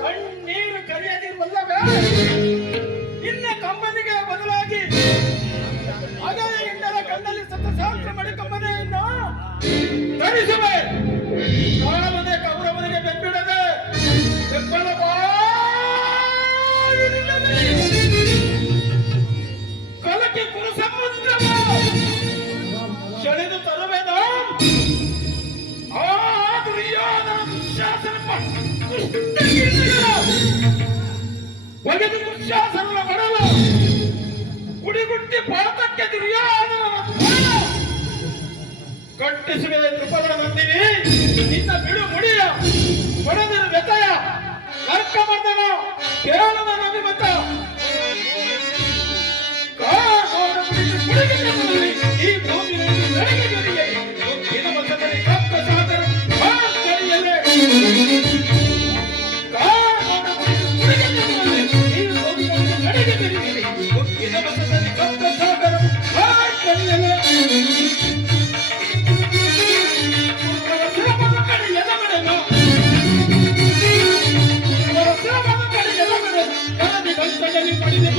ಕಣ್ಣೀರು ಕರೆಯದಿರುವಲ್ಲವೇ? ನಿನ್ನ ಕಂಬನಿಗೆ ಬದಲಾಗಿ ಅಗಲ ಎಂಡರ ಕಣ್ಣಲ್ಲಿ ಸತಶಾಸ್ತ್ರ ಮಡಿಕಂಬನೆಯನ್ನ ಧರಿಸುವೆ. ಕಾಲಮನೆ ಕೌರವನಿಗೆ ಬೆಂಬಿಡದೆ ಬೆಂಬಲ ಕಲಕಿ ಕುರು ಸಮುದ್ರವ ಸೆಳೆದು ತರುವೆನು. ಆ ದುರ್ಯೋಧನ ದುಶ್ಯಾಸನ ಒಗೆದು ದುಶ್ಯಾಸನ ಮಾಡಲು ಗುಡಿಗುಟ್ಟಿ ಪಾತಕ್ಕೆ ದುರ್ಯೋಧನ ಕಟ್ಟಿಸುವೆ. ನೃಪದ ನಂದಿನಿ ನಿನ್ನ ಬಿಡು ಮುಡಿಯ ಹೊಡೆದಿನ ವ್ಯತಯ ನರ್ಕಮರ್ದನ ಕೇಳದ ನವಿಮತ ಈ ಭೂಮಿಯಲ್ಲಿ ಬೆಳಗ್ಗೆ ಜೊತೆಗೆ ಮುತ್ತಿನ ಮತದಲ್ಲಿ ಕಪ್ಪ ಸಾಗರ ಕೈಯಲ್ಲೇ ಈ ಭೂಮಿಯಲ್ಲಿ ಬೆಳಗ್ಗೆ ಜೊತೆಗೆ ಮುತ್ತಿನ ಮತದಲ್ಲಿ ಕಪ್ಪ ಸಾಗರ ಕೈಯಲ್ಲೇ ಪಡಿದೆ